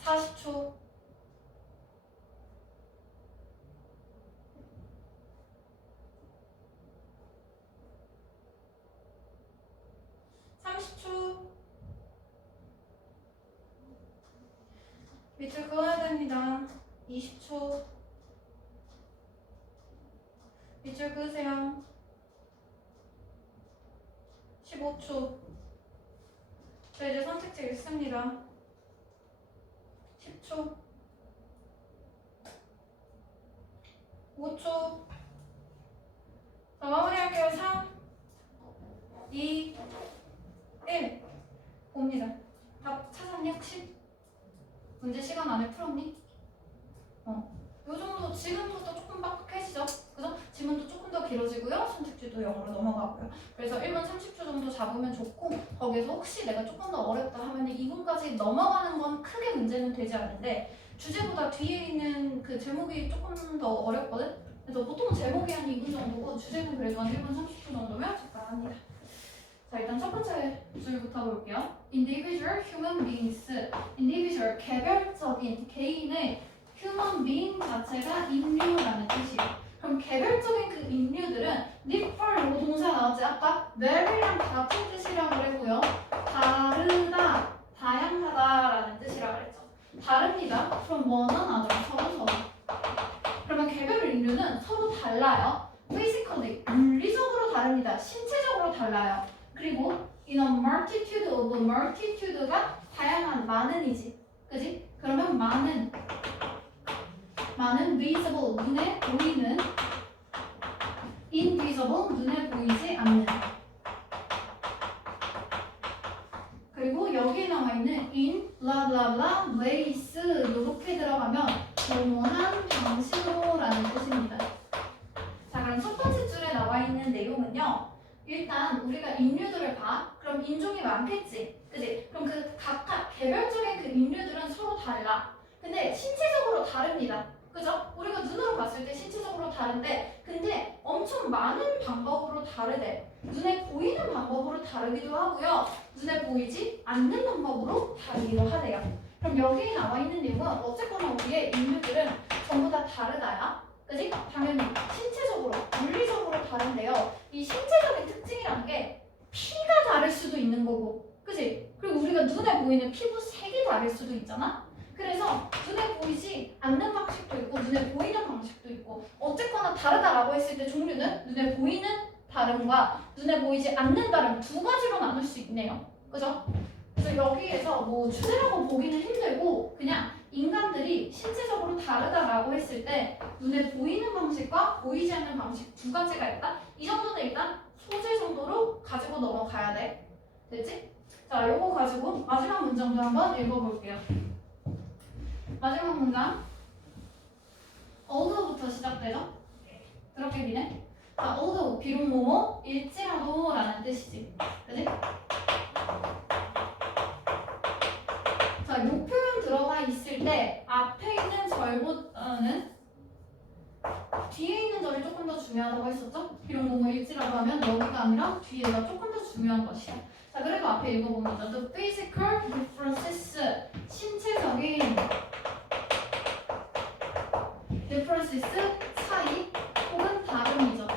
(40초) 30초 밑줄 그어야 됩니다. 20초 밑줄 그으세요. 15초 자, 이제 선택지 읽습니다. 10초, 5초. 자, 마무리할게요. 3, 2, 1. 봅니다. 답 찾았니 혹시? 문제 시간 안에 풀었니? 요 정도 지금부터 조금 빡빡해지죠? 그죠? 지문도 조금 더 길어지고요. 선택지도 0으로 넘어가고요. 그래서 1분 30초 정도 잡으면 좋고 거기서 혹시 내가 조금 더 어렵다 하면 2분까지 넘어가는 건 크게 문제는 되지 않는데 주제보다 뒤에 있는 그 제목이 조금 더 어렵거든? 그래서 보통 제목이 한 2분 정도고 주제는 그래도 한 1분 30초 정도면 적당합니다. 자, 일단 첫 번째 줄부터 볼게요. Individual human beings. Individual, 개별적인 개인의 human being 자체가 인류라는 뜻이에요. 그럼 개별적인 그 인류들은 differ 요거 동사 나왔지? 아까 very랑 같은 뜻이라고 그랬고요. 다르다, 다양하다라는 뜻이라고 그랬죠. 다릅니다. from one another, 서로. 그러면 개별 인류는 서로 달라요. physically, 물리적으로 다릅니다. 신체적으로 달라요. 그리고 in a multitude of, multitude가 다양한, 많은이지. 그지? 그러면 많은 visible, 눈에 보이는, invisible, 눈에 보이지 않는. 그리고 여기에 나와 있는 in, blah blah blah, ways 이렇게 들어가면 뭐뭐한 방식으로 라는 뜻입니다. 자, 그럼 첫 번째 줄에 나와 있는 내용은요. 일단 우리가 인류들을 봐. 그럼 인종이 많겠지. 그지? 그럼 그 각각 개별적인 그 인류들은 서로 달라. 근데 신체적으로 다릅니다. 그죠? 우리가 눈으로 봤을 때 신체적으로 다른데 근데 엄청 많은 방법으로 다르대. 눈에 보이는 방법으로 다르기도 하고요. 눈에 보이지 않는 방법으로 다르기도 하대요. 그럼 여기에 나와 있는 내용은 어쨌거나 우리의 인류들은 전부 다 다르다야. 그지? 당연히 신체적으로, 물리적으로 다른데요. 이 신체적인 특징이라는 게 피가 다를 수도 있는 거고. 그지? 그리고 우리가 눈에 보이는 피부 색이 다를 수도 있잖아? 그래서 눈에 보이지 않는 방식도 있고 눈에 보이는 방식도 있고 어쨌거나 다르다라고 했을 때 종류는 눈에 보이는 다름과 눈에 보이지 않는 다름 두 가지로 나눌 수 있네요. 그죠? 그래서 여기에서 뭐 주제라고 보기는 힘들고 그냥 인간들이 신체적으로 다르다라고 했을 때 눈에 보이는 방식과 보이지 않는 방식 두 가지가 있다? 이 정도는 일단 소재 정도로 가지고 넘어가야 돼. 됐지? 자, 요거 가지고 마지막 문장도 한번 읽어볼게요. 마지막 문장 although 시작되죠? 그렇게 되네. 자, although 비록 뭐뭐 일지라도 라는 뜻이지. 그지? 자, 요 표현 들어가 있을 때 앞에 있는 절보다는 뒤에 있는 절이 조금 더 중요하다고 했었죠? 비록 뭐뭐 일지라도 하면 여기가 아니라 뒤에가 조금 더 중요한 것이야. 자, 그래도 앞에 읽어봅니다. The physical differences, 신체적인 differences, 차이 혹은 다름이죠.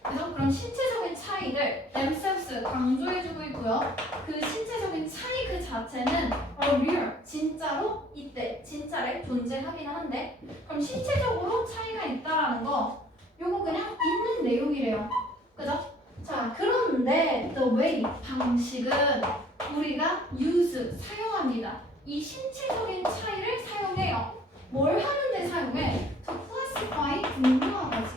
그래서 그런 신체적인 차이를 themselves 강조해주고 있고요. 그 신체적인 차이 그 자체는 real, 진짜로 있대, 진짜래 존재하긴 하는데 그럼 신체적으로 차이가 있다라는 거 요거 그냥 있는 내용이래요. 그죠? 자, 그런데 the way, 방식은 우리가 use, 사용합니다. 이 신체적인 차이를 사용해요. 뭘 하는데 사용해? To classify, 분류하지.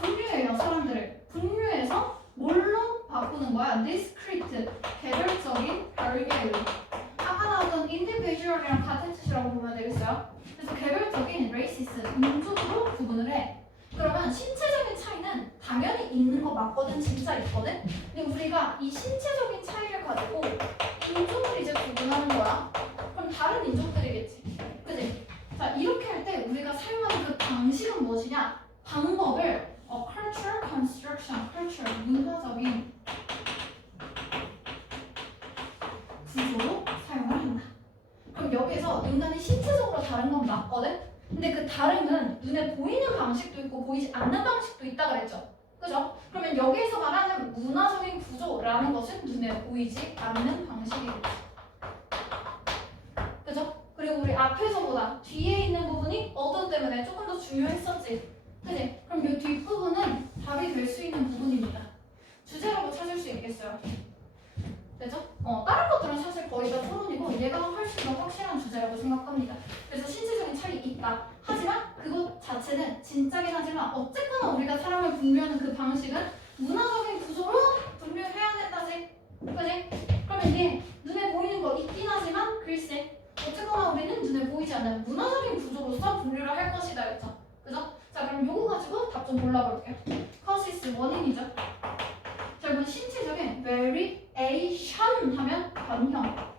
분류해요, 사람들을. 분류해서 뭘로 바꾸는 거야? Discrete, 개별적인, 별개로. 아까 나왔던 individual이랑 같은 뜻이라고 보면 되겠어요? 그래서 개별적인 races, 민족으로 구분을 해. 그러면 신체적인 차이는 당연히 있는 거 맞거든, 진짜 있거든? 근데 우리가 이 신체적인 차이를 가지고 인종을 이제 구분하는 거야. 그럼 다른 인종들이겠지. 그지? 자, 이렇게 할 때 우리가 사용하는 그 방식은 무엇이냐? 방법을 cultural construction, cultural, 문화적인 구조로 사용을 한다. 그럼 여기서 인간이 신체적으로 다른 건 맞거든? 근데 그 다름은 눈에 보이는 방식도 있고 보이지 않는 방식도 있다 그랬죠? 그죠? 그러면 여기에서 말하는 문화적인 구조라는 것은 눈에 보이지 않는 방식이겠죠. 그죠? 그리고 우리 앞에서보다 뒤에 있는 부분이 어떤 때문에 조금 더 중요했었지? 그지? 그럼 이 뒷부분은 답이 될 수 있는 부분입니다. 주제라고 찾을 수 있겠어요. 되죠? 다른 것들은 사실 거의 다 토론이고 얘가 얘가 훨씬 더 확실한 주제라고 생각합니다. 그래서 신체적인 차이 있다. 하지만 그것 자체는 진짜긴 하지만 어쨌거나 우리가 사람을 분류하는 그 방식은 문화적인 구조로 분류해야 된다지. 그지? 그러면 이게 눈에 보이는 거 있긴 하지만 글쎄 어쨌거나 우리는 눈에 보이지 않는 문화적인 구조로서 분류를 할 것이다 했죠. 그죠? 자 그럼 요거 가지고 답 좀 골라볼게요. causes 원인이죠. 자 여러분 신체적인 variation 하면 변형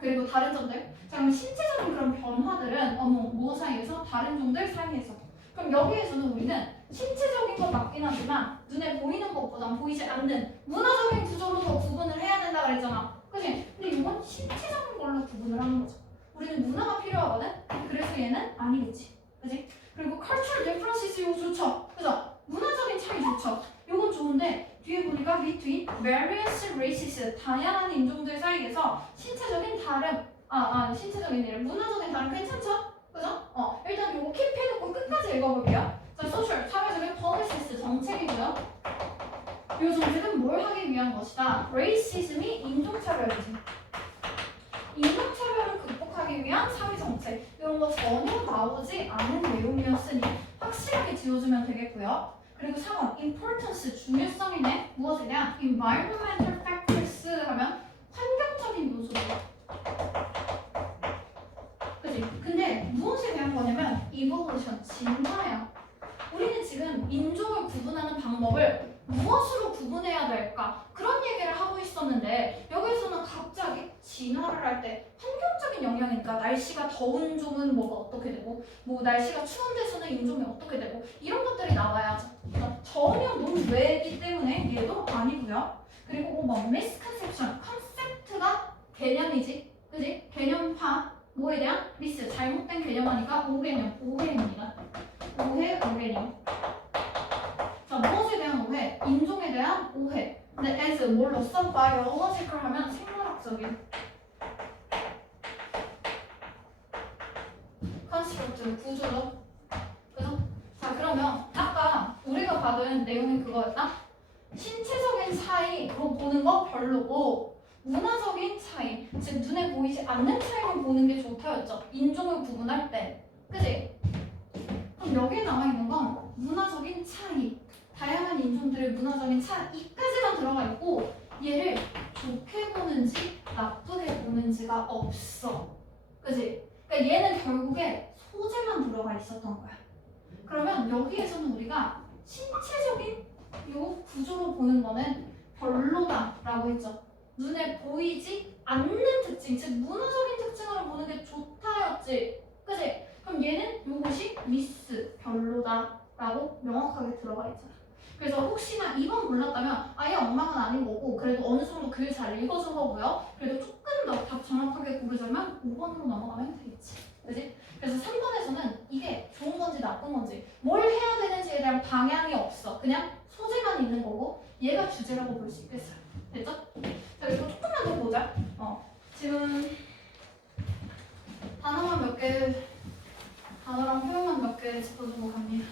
그리고 다른 점들. 자 그럼 신체적인 그런 변화들은 뭐 사이에서? 다른 종들 사이에서. 그럼 여기에서는 우리는 신체적인 건 맞긴 하지만 눈에 보이는 것보단 보이지 않는 문화적인 구조로 더 구분을 해야 된다 그랬잖아. 그치? 근데 이건 신체적인 걸로 구분을 하는 거죠. 우리는 문화가 필요하거든? 그래서 얘는 아니겠지. 그치? 그리고 cultural differences 이거 좋죠? 그죠? 문화적인 차이 좋죠? 이건 좋은데 뒤에 보니까 between various races 다양한 인종들 사이에서 신체적인 다름 신체적인 이름 문화적인 다름 괜찮죠? 그죠? 일단 요거 킵해놓고 끝까지 읽어볼게요. 자, social 사회적인 policies 정책이고요. 이 정책은 뭘 하기 위한 것이다? racism이 인종차별이지. 인종차별을 극복하기 위한 사회정책 이런 거 전혀 나오지 않은 내용이었으니 확실하게 지워주면 되겠고요. 그리고 4번 importance 중요성이네. 무엇에 대한? environmental factors 하면 환경적인 요소들. 그치? 근데 무엇에 대한 거냐면 evolution, 진화야. 우리는 지금 인종을 구분하는 방법을 무엇으로 구분해야 될까? 그런 얘기를 하고 있었는데 여기서는 갑자기 진화를 할 때 환경적인 영향이니까 날씨가 더운 종은 뭐가 어떻게 되고 뭐 날씨가 추운 데서는 인종이 어떻게 되고 이런 것들이 나와야죠. 그러니까 전혀 논외이기 때문에 얘도 아니고요. 그리고 뭐 misconception, 컨셉트가 개념이지. 그지? 개념파 뭐에 대한? 미스, 잘못된 개념하니까 오개념, 오해입니다. 오개념. 자, 무엇에 대한 오해? 인종에 대한 오해. 근데 as 뭘로써? biological 하면 생물학적인. construct, 구조죠. 그죠? 자, 그러면 아까 우리가 받은 내용이 그거였다? 신체적인 차이로 보는 거 별로고 문화적인 차이, 즉 눈에 보이지 않는 차이로 보는 게 좋다였죠. 인종을 구분할 때. 그지? 그럼 여기에 나와 있는 건 문화적인 차이, 다양한 인종들의 문화적인 차이까지만 들어가 있고 얘를 좋게 보는지 나쁘게 보는지가 없어. 그지? 그러니까 얘는 결국에 소재만 들어가 있었던 거야. 그러면 여기에서는 우리가 신체적인 요 구조로 보는 거는 별로다라고 했죠. 눈에 보이지 않는 특징, 즉 문화적인 특징으로 보는 게 좋다였지. 그지? 그럼 얘는 요것이 미스, 별로다라고 명확하게 들어가 있잖아. 그래서 혹시나 2번 몰랐다면 아예 엉망은 아닌 거고 그래도 어느 정도 글 잘 읽어준 거고요. 그래도 조금 더 답 정확하게 고르자면 5번으로 넘어가면 되겠지. 그지? 그래서 3번에서는 이게 좋은 건지 나쁜 건지 뭘 해야 되는지에 대한 방향이 없어. 그냥 소재만 있는 거고 얘가 주제라고 볼 수 있겠어요. 됐죠? 자, 이거 조금만 더 보자. 지금 단어만 몇 개, 단어랑 표현만 몇 개 짚어주고 갑니다.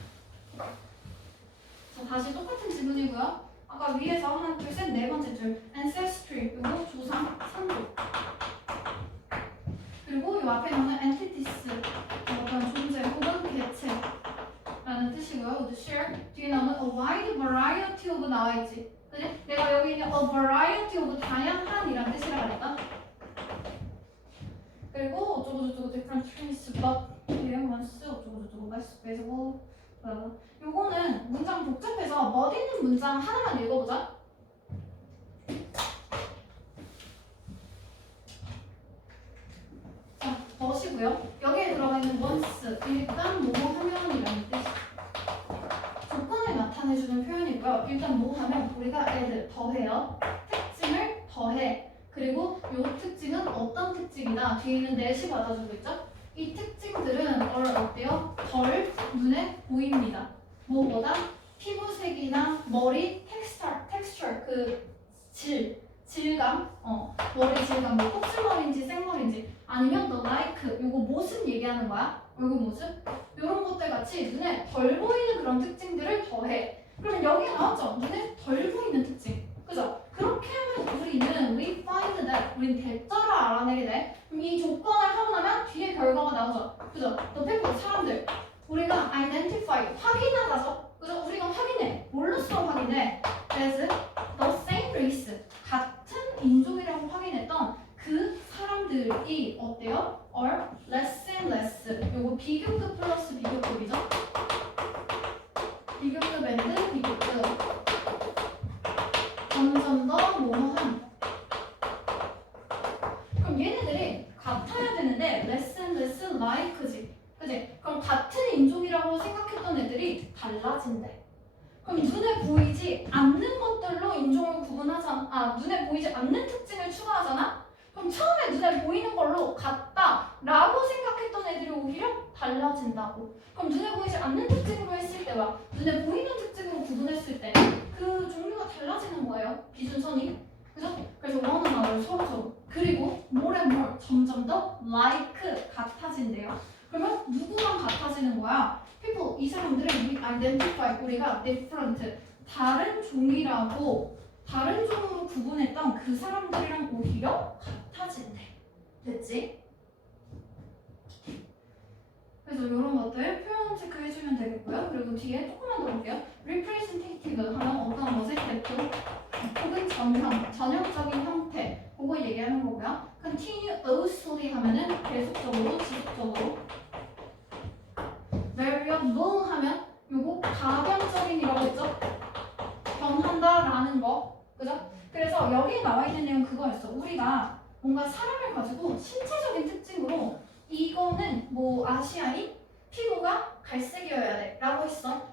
자, 다시 똑같은 지문이고요. 아까 위에서 한 둘, 셋, 네 번째 줄 ancestry, 요거 조상, 선조. 그리고 이 앞에 있는 entities, 어떤 존재 혹은 개체라는 뜻이고요. the share 뒤에 나오는 a wide variety of 나와 있지. 그지? 내가 여기 있는 a variety of 다양한이란 뜻이라 하니까. 그리고 어쩌고저쩌고 different trees, but once 어쩌고저쩌고 less visible. 요거는 문장 복잡해서 멋 있는 문장 하나만 읽어보자. 자, 멋이고요. 여기에 들어가 있는 once, 일단 뭐뭐 하면이라는 뜻. 조건을 나타내주는 표현이고요. 일단 뭐 하면 우리가 add, 더해요. 특징을 더해. 그리고 요 특징은 어떤 특징이다. 뒤에 있는 net이 받아주고 있죠. 이 특징들은 어때요? 덜 눈에 보입니다. 뭐보다? 피부색이나 머리 텍스처 그 질감, 머리 질감, 뭐 곱슬머리인지 생머리인지 아니면 the like, 요거 모습 얘기하는 거야. 요거 모습? 요런 것들 같이 눈에 덜 보이는 그런 특징들을 더해. 그러면 여기에 나왔죠? 눈에 덜 보이는 특징. 그죠? 그렇게 하면 우리는 we find that 우린 됐더라 나타내게 돼. 그럼 이 조건을 하고 나면 뒤에 결과가 나오죠. 그죠? The people, 사람들. 우리가 identify, 확인하다죠. 그죠? 우리가 확인해. 뭘로써 확인해? as the same race, 같은 인종이라고 확인했던 그 사람들이 어때요? are less and less. 요거 비교급 플러스 비교급이죠? 비교급 and 비교급. 점점 더 뭐뭐한. 그럼 얘네들이 같아야 되는데 less and less like지. 그지? 그럼 같은 인종이라고 생각했던 애들이 달라진대. 그럼 눈에 보이지 않는 것들로 인종을 구분하잖아. 눈에 보이지 않는 특징을 추가하잖아? 그럼 처음에 눈에 보이는 걸로 같다라고 생각했던 애들이 오히려 달라진다고. 그럼 눈에 보이지 않는 특징으로 했을 때와 눈에 보이는 특징으로 구분했을 때 그 종류가 달라지는 거예요. 기준선이. 그죠? 그래서 원하나를 서로. 그리고 more and more, 점점 더 like, 같아진대요. 그러면 누구랑 같아지는 거야? people, 이 사람들을 we identify, 우리가 different, 다른 종이라고 다른 종으로 구분했던 그 사람들이랑 오히려 같아진대. 됐지? 그래서 이런 것들 표현 체크해주면 되겠고요. 그리고 뒤에 조금만 더 볼게요. representative 하면 어떤 것의 대표 혹은 전형적인 형태 그거 얘기하는 거고요. continuously 하면은 계속적으로, 지속적으로. variable 하면 요거 가변적인이라고 했죠? 변한다라는 거. 그죠? 그래서 여기에 나와 있는 내용 그거였어. 우리가 뭔가 사람을 가지고 신체적인 특징으로 이거는 뭐 아시아인 피부가 갈색이어야 돼 라고 했어.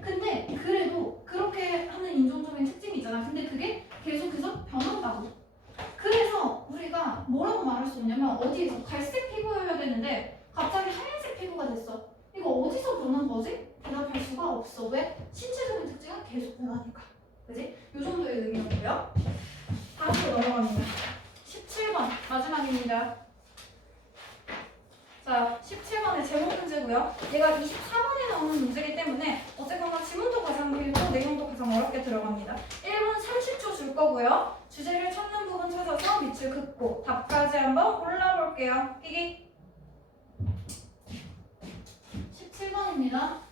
근데 그래도 그렇게 하는 인종적인 특징이 있잖아. 근데 그게 계속해서 변한다고. 그래서 우리가 뭐라고 말할 수 없냐면 어디에서 갈색 피부여야 되는데 갑자기 하얀색 피부가 됐어. 이거 어디서 변한 거지? 대답할 수가 없어. 왜? 신체적인 특징은 계속 변하니까. 그지? 이 정도의 의미였고요. 다음으로 넘어갑니다. 17번 마지막입니다. 자, 17번의 제목 문제고요. 얘가 24번에 나오는 문제이기 때문에 어쨌거나 지문도 가장 길고 내용도 가장 어렵게 들어갑니다. 1분 30초 줄 거고요. 주제를 찾는 부분 찾아서 밑줄 긋고 답까지 한번 골라볼게요. 끼기 17번입니다.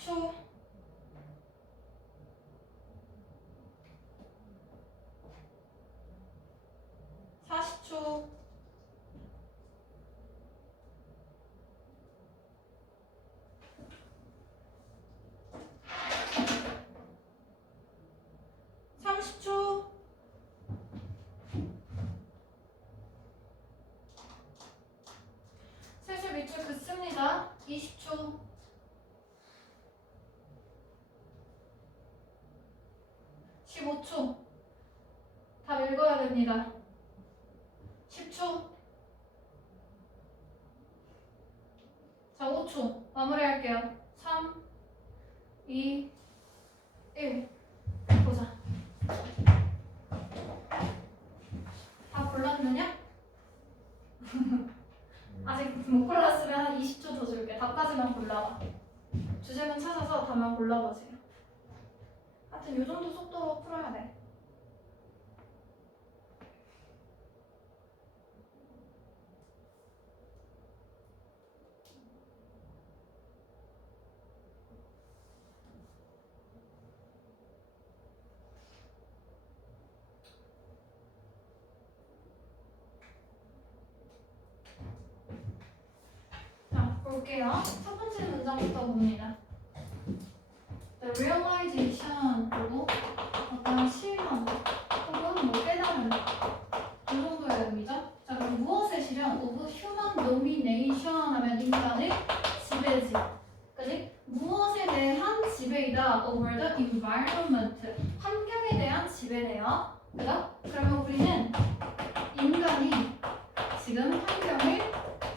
초 40초 30초 슬슬 밑줄 긋습니다. 20초 15초 다 읽어야 됩니다. 10초 자 5초 마무리할게요. 3 2 1 보자. 다 골랐느냐? 아직 못 골랐으면 한 20초 더 줄게. 답까지만 골라봐. 주제문 찾아서 답만 골라보세요. 하여튼 이 정도 속도로 풀어야 돼. 자, 볼게요. 첫 번째 문장부터 봅니다. The realization 그리고 어떤 실현 혹은 뭐 깨달음 이 정도의 의미죠. 자, 그럼 무엇의 실현? of human domination 하면 인간의 지배지. 그지? 무엇에 대한 지배 문제이다. over the environment. 환경에 대한 지배네요. 그죠? 그러면 우리는 인간이 지금 환경을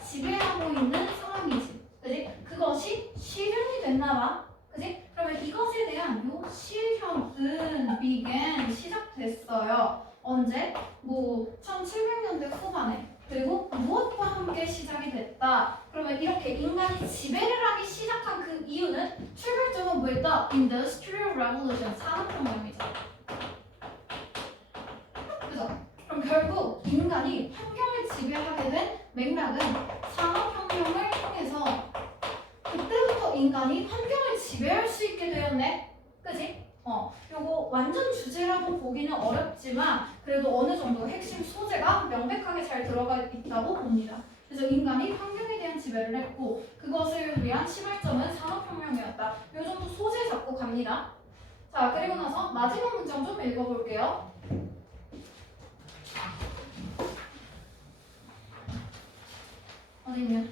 지배하고 있는 상황이지. 그지? 그것이 실현이 됐나봐. 그지? 그러면 이것에 대한 요 실현은 began 시작됐어요. 언제? 뭐 1700년대 후반에. 그리고 무엇과 함께 시작이 됐다. 그러면 이렇게 인간이 지배를 하기 시작한 그 이유는 출발점은 뭐였다? Industrial Revolution, 산업혁명이죠. 그죠? 그럼 결국 인간이 환경을 지배하게 된 맥락은 산업혁명을 통해서 그때부터 인간이 환경을 지배할 수 있게 되었네. 그지? 요거 완전 주제라고 보기는 어렵지만 그래도 어느 정도 핵심 소재가 명백하게 잘 들어가 있다고 봅니다. 그래서 인간이 환경에 대한 지배를 했고 그것을 위한 시발점은 산업혁명이었다. 요 정도 소재 잡고 갑니다. 자, 그리고 나서 마지막 문장 좀 읽어볼게요. 어디냐?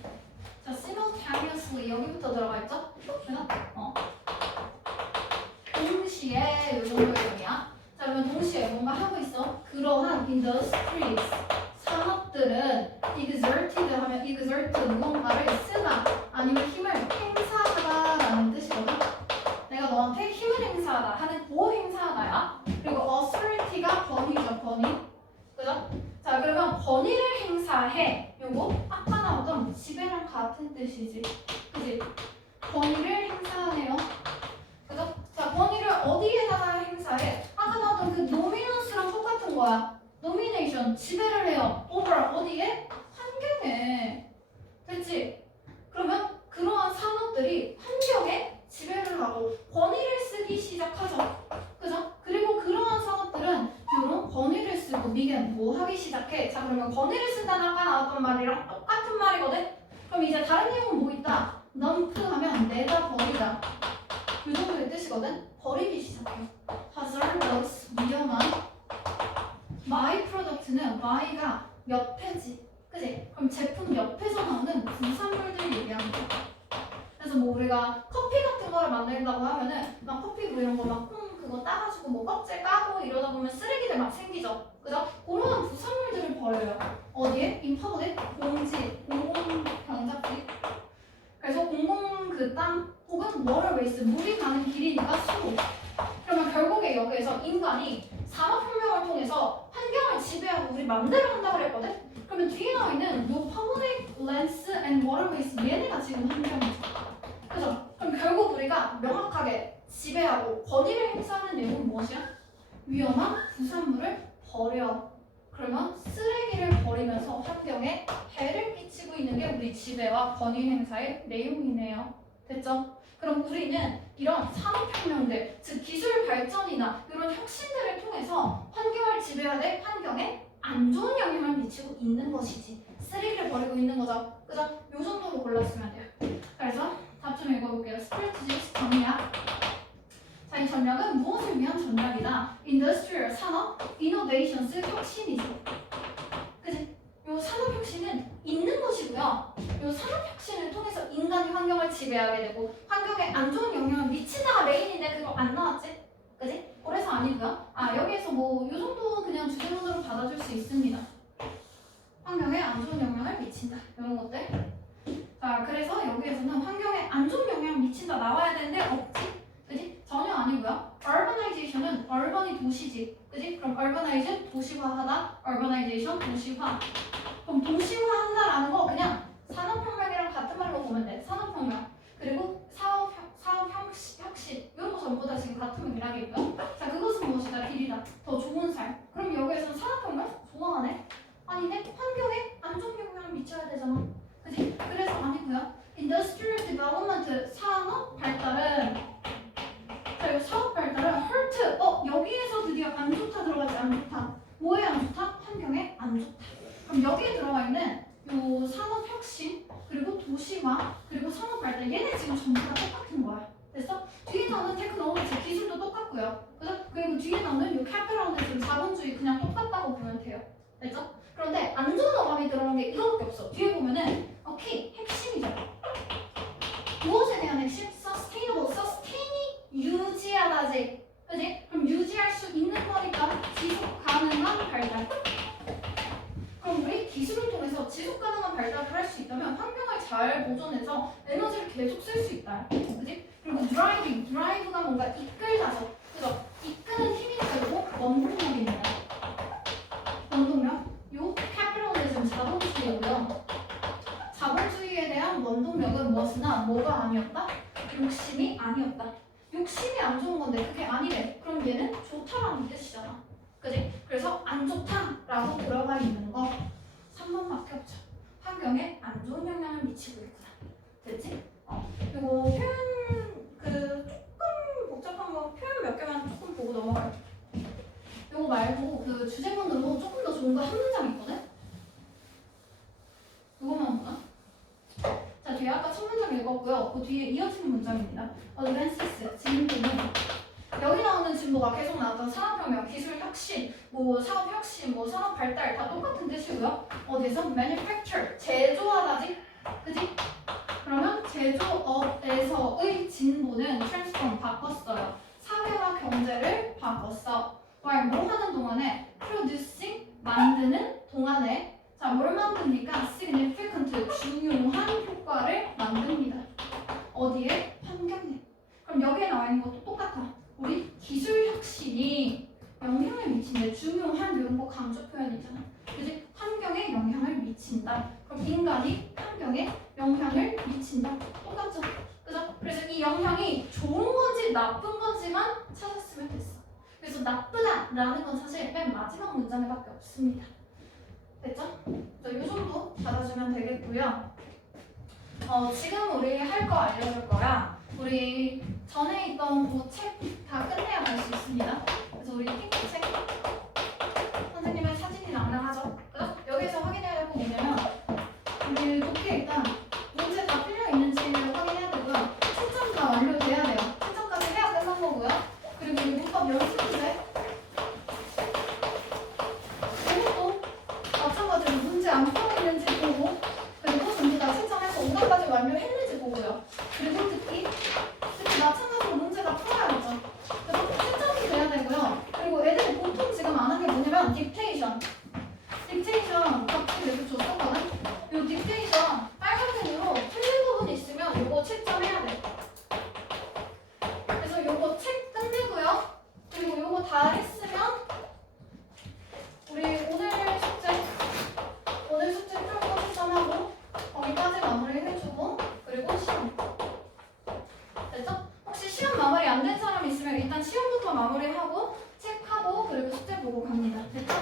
자, simultaneously 여기부터 들어가 있죠? 그래서 동시에 요 정도 내용이야. 자, 그러면 동시에 뭔가 하고 있어. 그러한 industries 산업들은 exerted 하면 exert 무언가를 쓰다 아니면 힘을 행사하다라는 뜻이거든. 내가 너한테 힘을 행사하다 하는 보호 행사하다야. 그리고 authority가 권위죠, 권위. 그죠? 자, 그러면 권위를 행사해. 요거 아까 나왔던 지배랑 같은 뜻이지. 그지? 권위를 행사하네요. 그죠? 자, 권위를 어디에다가 행사해? 아까 나왔던 그 노미넌스랑 똑같은 거야. 노미네이션, 지배를 해요. over 어디에? 환경에. 됐지? 그러면 그러한 산업들이 환경에 지배를 하고 권위를 쓰기 시작하죠. 그죠? 그리고 그러한 산업들은 이런 권위를 쓰고 미겐 뭐 하기 시작해? 자, 그러면 권위를 쓴다는 아까 나왔던 말이랑 똑같은 말이거든? 그럼 이제 다른 내용은 뭐 있다? 넘프 하면 내다 버리다. 이 정도의 뜻이거든? 버리기 시작해. hazardous, 위험한. my product는 my가 옆에지. 그지? 그럼 제품 옆에서 나오는 부산물들 얘기하는 거야. 그래서 뭐 우리가 커피 같은 거를 만든다고 하면은 막 커피 뭐 이런 거 막 그거 따가지고 뭐 껍질 까고 이러다 보면 쓰레기들 막 생기죠. 그죠? 그런 부산물들을 버려요. 어디에? 인파고대? 공지, 공공경작지. 그래서 공공 그 땅 혹은 워터 웨이스 물이 가는 길이니까 수로. 그러면 결국에 여기에서 인간이 산업혁명을 통해서 환경을 지배하고 우리 맘대로 한다고 그랬거든? 그러면 뒤에 나와 있는 요 public lands and waterways 얘네가 지금 환경이죠. 그죠? 그럼 결국 우리가 명확하게 지배하고 권위를 행사하는 내용은 무엇이야? 위험한 부산물을 버려. 그러면 쓰레기를 버리면서 환경에 해를 끼치고 있는 게 우리 지배와 권위 행사의 내용이네요. 됐죠? 그럼 우리는 이런 산업혁명들, 즉 기술 발전이나 이런 혁신들을 통해서 환경을 지배하되 환경에 안 좋은 영향을 미치고 있는 것이지. 쓰레기를 버리고 있는 거죠. 그죠? 요 정도로 골랐으면 돼요. 그래서 답 좀 읽어볼게요. strategic 전략. 자, 이 전략은 무엇을 위한 전략이다? industrial 산업, innovations 혁신이죠. 그지? 요 산업 혁신은 있는 것이고요. 요 산업 혁신을 통해서 인간이 환경을 지배하게 되고 환경에 안 좋은 영향을 미친다가 메인인데 그거 안 나왔지? 그지? 그래서 아니고요. 아, 여기에서 뭐 요 정도 그냥 주제문으로 받아줄 수 있습니다. 환경에 안 좋은 영향을 미친다. 이런 것들. 자, 그래서 여기에서는 환경에 안 좋은 영향을 미친다 나와야 되는데 없지? 그지? 전혀 아니고요. urbanization은 urban이 도시지. 그지? 그럼 urbanization 도시화하다, urbanization 도시화. 그럼 도시화한다라는 거 그냥 산업혁명이랑 같은 말로 보면 돼. 산업혁명. 그리고 사업혁신. 이런 거 전부 다 지금 같은 맥락이고요. 자, 그것은 무엇이다? 길이다. 더 좋은 삶. 그럼 여기에서는 산업혁명? 좋아하네? 아니네? 환경에 안 좋은 영향을 미쳐야 되잖아. 그지? 그래서 아니고요. industrial development, 산업 발달은 자, 이거 사업 발달은 hurt. 여기에서 드디어 안 좋다 들어가지. 안 좋다. 뭐에 안 좋다? 환경에 안 좋다. 그럼 여기에 들어가 있는 요 산업 혁신 그리고 도시화 그리고 산업 발달 얘네 지금 전부 다 똑같은 거야. 됐어? 뒤에 나오는 테크놀로지 기술도 똑같고요. 그죠? 그리고 뒤에 나오는 요 캐피탈리즘 자본주의 그냥 똑같다고 보면 돼요. 됐죠? 그런데 안 좋은 어감이 들어간 게 이거밖에 없어. 뒤에 보면은 오케이 핵심이죠. 무엇에 대한 핵심? sustainable, sustaining 발전해서 에너지를 계속 쓸 수 있다. 그지? 그리고 드라이브가 뭔가 이끌다죠. 그죠? 이끄는 힘이니까 이거 원동력입니다. 원동력. 요 캐피탈리즘 자본주의고요. 자본주의에 대한 원동력은 무엇이나 뭐가 아니었다? 욕심이 아니었다. 욕심이 안 좋은 건데 그게 아니래. 그럼 얘는 좋다라는 뜻이잖아. 그지? 그래서 안 좋다라고 들어가 있는 거 3번밖에 없죠. 환경에 안 좋은 영향을 미치고 있구나. 됐지? 그리고 표현 조금 복잡한 거 표현 몇 개만 조금 보고 넘어갈게요. 이거 말고 그 주제문으로 조금 더 좋은 거 한 문장 있거든? 이거만 보나? 자, 뒤에 아까 첫 문장 읽었고요. 그 뒤에 이어지는 문장입니다. 어드밴시스, 진보는 여기 나오는 진보가 계속 나왔던 산업혁명, 기술혁신, 뭐 사업혁신, 뭐 산업발달 다 똑같은 뜻이고요. 어디서? manufacture, 제조하다지? 그지? 그러면 제조업에서의 진보는 transform, 바꿨어요. 사회와 경제를 바꿨어. while 뭐 하는 동안에 producing, 만드는 동안에 자, 뭘 만듭니까? significant, 중요한 효과를 만듭니다. 어디에? 환경에. 그럼 여기에 나와 있는 것도 똑같아. 우리 기술혁신이 영향을 미친대. 중요한 이런 거 강조 표현이잖아. 그지? 환경에 영향을 미친다. 그럼 인간이 환경에 영향을 미친다. 똑같죠? 그죠? 그래서 이 영향이 좋은 건지 나쁜 건지만 찾았으면 됐어. 그래서 나쁘다라는 건 사실 맨 마지막 문장에밖에 없습니다. 됐죠? 이 정도 받아주면 되겠고요. 지금 우리 할 거 알려줄 거야. 우리 전에 있던 그 책 다 끝내야 갈 수 있습니다. 그래서 우리 핑크책 선생님의 사진이 낭낭하죠? 그죠? 여기서 확인해야 될 거 뭐냐면 우리 독해 일단 문제 다 풀려 있는지를 확인해야 되고요. 채점 다 완료돼야 돼요. 채점까지 해야 끝난 거고요. 그리고 우리 문법 연습 문제 이것도 마찬가지로 문제 안 풀어 있는지 보고 그리고 전부 다 채점해서 오답까지 완료했는지 보고요. 그리고 특히 마찬가지로 문제가 풀어야죠. 그래서 채점이 돼야 되고요. 그리고 애들이 보통 지금 안 하는 게 뭐냐면 딕테이션 같이 계속 줬었거든. 이 딕테이션 빨간색으로 틀린 부분 있으면 이거 채점해야 돼. 그래서 이거 책 끝내고요. 그리고 이거 다 했으면 우리 오늘 숙제 풀고 채점하고 거기까지 마무리 해주고 그리고 시험. 됐죠? 혹시 시험 마무리 안 된 사람 있으면 일단 시험부터 마무리하고 책하고 그리고 숙제 보고 갑니다. 됐죠?